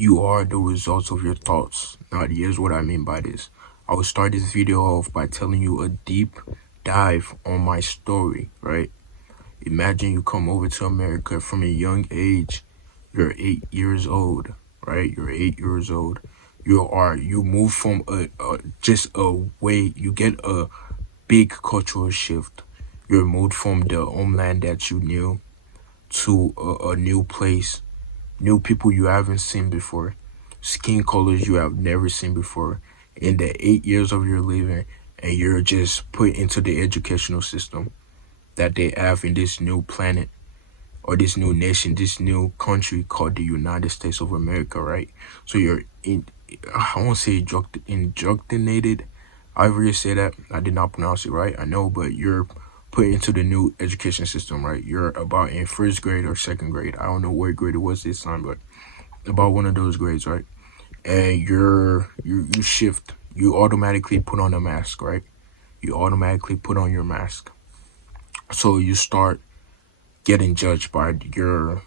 You are the results of your thoughts. Now, here's what I mean by this. I will start this video off by telling you a deep dive on my story, right? Imagine you come over to America from a young age. You're 8 years old, right? You're 8 years old. You move from just a way, you get a big cultural shift. You're moved from the homeland that you knew to a new place, new people you haven't seen before, skin colors you have never seen before in the 8 years of your living, and you're just put into the educational system that they have in this new planet or this new nation, this new country called the United States of America, right? So you're in, I won't say indoctrinated, however you say that. I did not pronounce it right, I know, but you're put into the new education system, right? You're about in first grade or second grade. I don't know what grade it was this time, but about one of those grades, right? And you shift, you automatically put on a mask, right? You automatically put on your mask. So you start getting judged by your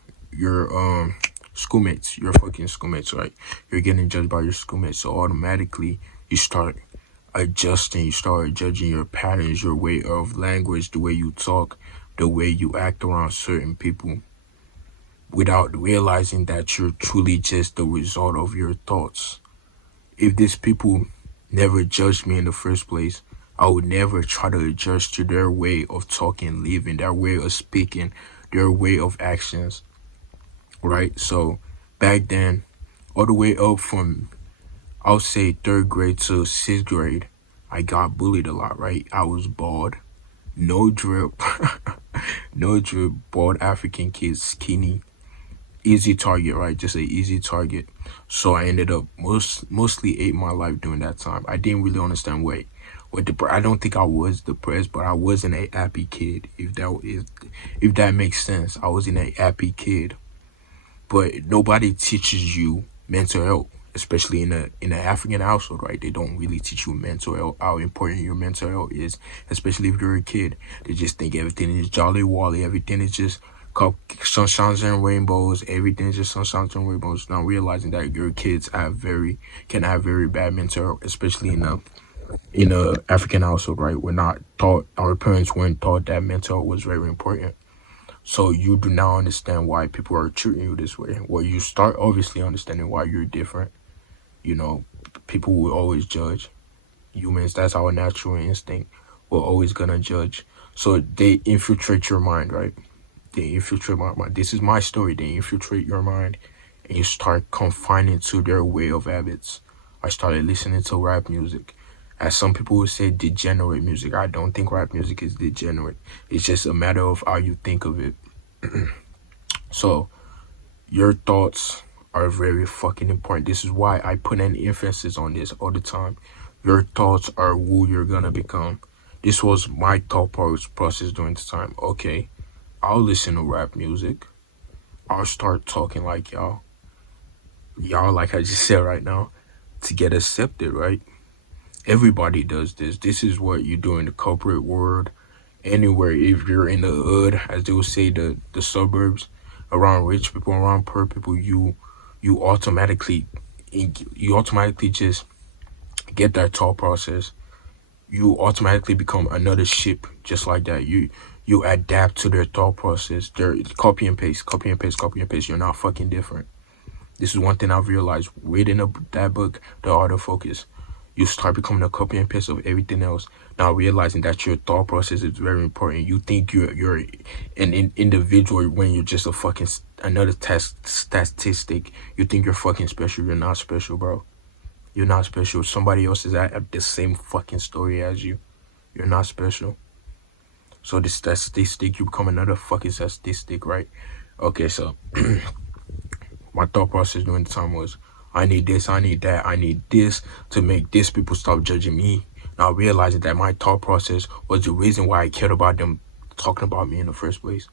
schoolmates, your fucking schoolmates, right? You're getting judged by your schoolmates. So automatically you start adjusting, you start judging your patterns, your way of language, the way you talk, the way you act around certain people, without realizing that you're truly just the result of your thoughts. If these people never judged me in the first place, I would never try to adjust to their way of talking, living, their way of speaking, their way of actions, right? So back then, all the way up from, I'll say, third grade to sixth grade, I got bullied a lot, right? I was bald, no drip, no drip, bald African kid, skinny, easy target, right? Just an easy target. So I ended up mostly ate my life during that time. I didn't really understand what I don't think I was depressed, but I wasn't a happy kid. If that makes sense, I wasn't a happy kid. But nobody teaches you mental health, especially in an African household, right? They don't really teach you mental health, how important your mental health is, especially if you're a kid. They just think everything is jolly wally, everything is just sunshines and rainbows, everything is just sunshines and rainbows. Not realizing that your kids can have very bad mental health, especially in a African household, right? We're not taught, our parents weren't taught that mental health was very important. So you do not understand why people are treating you this way. Well, you start obviously understanding why you're different. You know, people will always judge. Humans, that's our natural instinct. We're always gonna judge. So they infiltrate your mind, right? They infiltrate my mind. This is my story. They infiltrate your mind and you start confining to their way of habits. I started listening to rap music. As some people would say, degenerate music. I don't think rap music is degenerate. It's just a matter of how you think of it. So your thoughts are very fucking important. This is why I put an emphasis on this all the time. Your thoughts are who you're gonna become. This was my thought process during the time. Okay, I'll listen to rap music. I'll start talking like y'all. Y'all, like I just said right now, to get accepted, right? Everybody does this. This is what you do in the corporate world. Anywhere, if you're in the hood, as they would say, the suburbs, around rich people, around poor people, you automatically just get that thought process. You automatically become another ship, just like that. You adapt to their thought process. They're copy and paste, copy and paste, copy and paste. You're not fucking different. This is one thing I've realized reading that book, The Art of Focus. You start becoming a copy and paste of everything else. Now realizing that your thought process is very important. You think you're an individual when you're just a fucking another statistic. You think you're fucking special. You're not special, bro. You're not special. Somebody else is at the same fucking story as you. You're not special. So this statistic, you become another fucking statistic, right? Okay, so my thought process during the time was, I need this, I need that, I need this to make these people stop judging me. Now realizing that my thought process was the reason why I cared about them talking about me in the first place,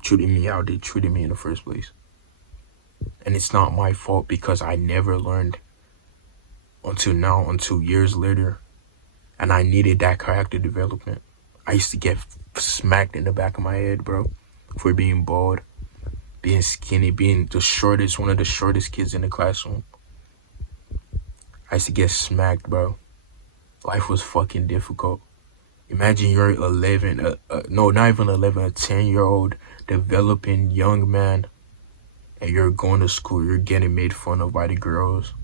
treating me how they treated me in the first place. And it's not my fault because I never learned until now, until years later. And I needed that character development. I used to get smacked in the back of my head, bro, for being bald. being skinny, being the shortest, one of the shortest kids in the classroom. I used to get smacked, bro. Life was fucking difficult. Imagine you're 11, no, not even 11, a 10-year-old developing young man, and you're going to school, you're getting made fun of by the girls.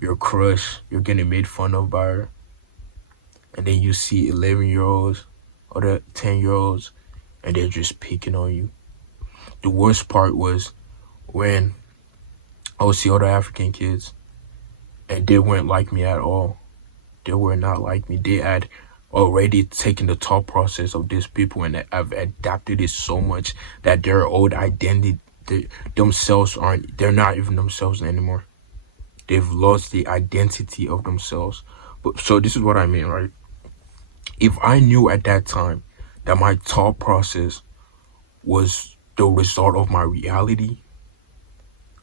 Your crush, you're getting made fun of by her. And then you see 11-year-olds or the 10-year-olds, and they're just picking on you. The worst part was when I would see other African kids, and they weren't like me at all. They were not like me. They had already taken the thought process of these people and have adapted it so much that their old identity, they're not even themselves anymore. They've lost the identity of themselves. But so this is what I mean, right? If I knew at that time that my thought process was the result of my reality,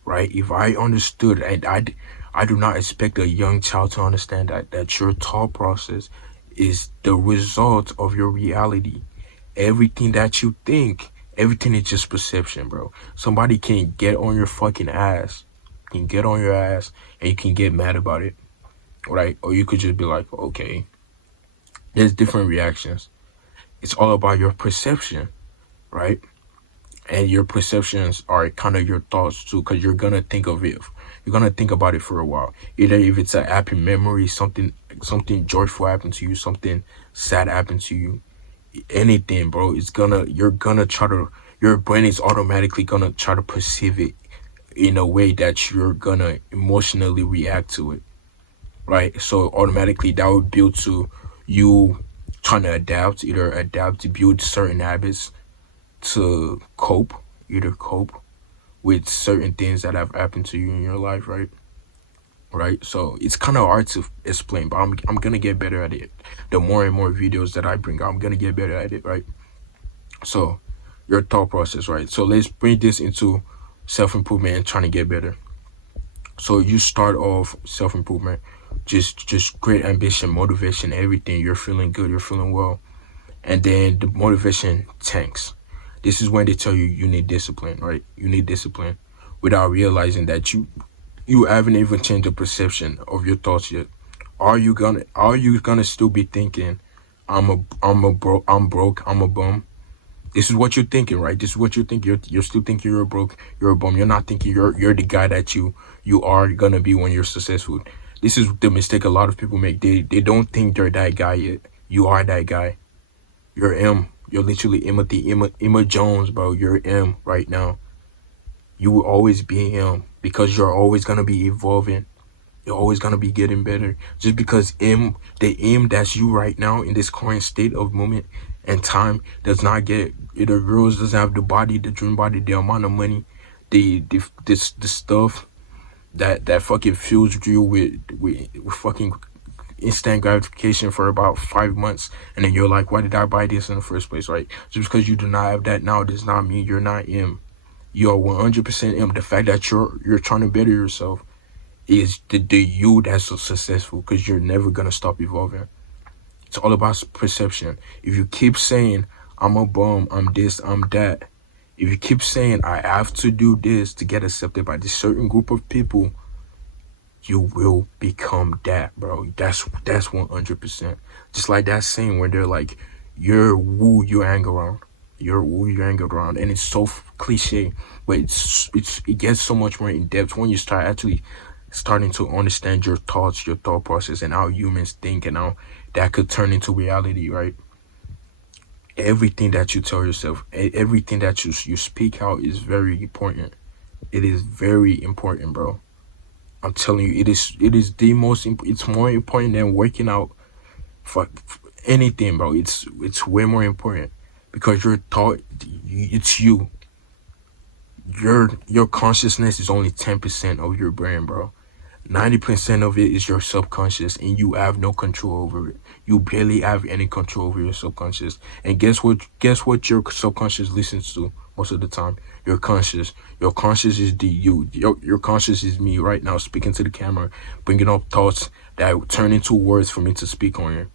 right? If I understood, and I do not expect a young child to understand that your thought process is the result of your reality. Everything that you think, everything is just perception, bro. Somebody can get on your fucking ass, can get on your ass, and you can get mad about it, right? Or you could just be like, okay. There's different reactions. It's all about your perception, right? And your perceptions are kind of your thoughts too, because you're gonna think of it. You're gonna think about it for a while. Either if it's a happy memory, something joyful happened to you, something sad happened to you, anything, bro. Your brain is automatically gonna try to perceive it in a way that you're gonna emotionally react to it, right? So automatically that would build to you trying to adapt to build certain habits to cope, either cope with certain things that have happened to you in your life, right? Right. So it's kind of hard to explain, but I'm gonna get better at it. The more and more videos that I bring out, I'm gonna get better at it, right? So your thought process, right? So let's bring this into self-improvement and trying to get better. So you start off self-improvement, just great ambition, motivation, everything. You're feeling good, you're feeling well, and then the motivation tanks. This is when they tell you you need discipline, right? You need discipline, without realizing that you haven't even changed the perception of your thoughts yet. Are you gonna still be thinking, I'm broke, I'm a bum? This is what you're thinking, right? This is what you think. You're still thinking you're broke, you're a bum. You're not thinking you're the guy that you are gonna be when you're successful. This is the mistake a lot of people make. They don't think they're that guy yet. You are that guy. You're M. You're literally Emma Jones, bro. You're M right now. You will always be M because you're always gonna be evolving. You're always gonna be getting better. Just because the M that's you right now in this current state of moment and time does not get, the girls doesn't have the body, the dream body, the amount of money, the stuff that fucking fuels you with fucking instant gratification for about 5 months, and then you're like, why did I buy this in the first place, right? Just because you do not have that now does not mean you're not M. You're 100% M. The fact that you're trying to better yourself is the you that's so successful, because you're never gonna stop evolving. It's all about perception. If you keep saying, I'm a bum, I'm this, I'm that, if you keep saying, I have to do this to get accepted by this certain group of people, you will become that, bro. That's 100%. Just like that saying where they're like, you're who you hang around. You're who you hang around. And it's so cliche, but it gets so much more in depth when you start actually starting to understand your thoughts, your thought process, and how humans think, and how that could turn into reality, right? Everything that you tell yourself, everything that you speak out is very important. It is very important, bro. I'm telling you, it is the most. It's more important than working out for anything, bro. It's way more important, because your thought, it's you. Your consciousness is only 10% of your brain, bro. 90% of it is your subconscious, and you have no control over it. You barely have any control over your subconscious. And guess what your subconscious listens to most of the time? Your conscious. Your conscious is the you. Your conscious is me right now, speaking to the camera, bringing up thoughts that turn into words for me to speak on it.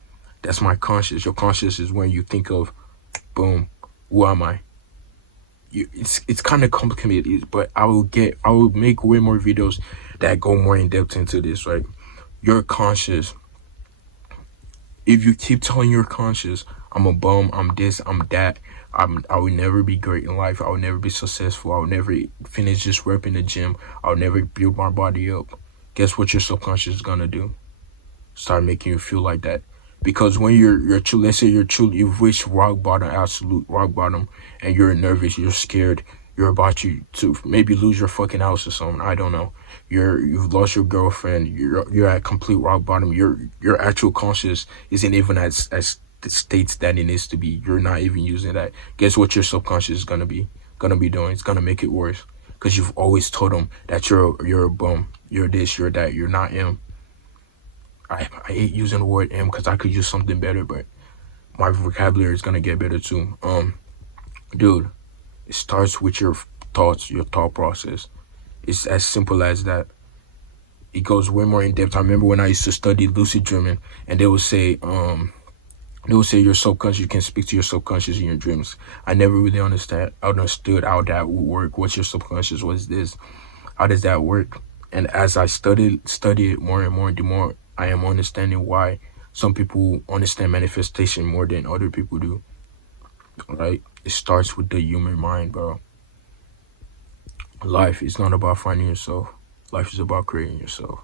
That's my conscious. Your conscious is when you think of, boom, who am I? it's kind of complicated, but I will make way more videos that go more in depth into this. Right, your conscious. If you keep telling your conscious, I'm a bum, I'm this, I'm that, I will never be great in life, I will never be successful, I will never finish this rep in the gym, I'll never build my body up. Guess what your subconscious is gonna do? Start making you feel like that. Because when let's say you've reached rock bottom, absolute rock bottom, and you're nervous, you're scared, you're about to maybe lose your fucking house or something. I don't know. You've lost your girlfriend. You're at complete rock bottom. Your actual conscious isn't even as the states that it needs to be. You're not even using that. Guess what your subconscious is gonna be doing? It's gonna make it worse. Because you've always told them that you're a bum. You're this. You're that. You're not him. I hate using the word "am" because I could use something better, but my vocabulary is gonna get better too. Dude, it starts with your thoughts, your thought process. It's as simple as that. It goes way more in depth. I remember when I used to study lucid dreaming, and they would say your subconscious, you can speak to your subconscious in your dreams. I never really understood how that would work. What's your subconscious? What's this? How does that work? And as I study it more and more, the more I am understanding why some people understand manifestation more than other people do. Right? It starts with the human mind, bro. Life is not about finding yourself. Life is about creating yourself.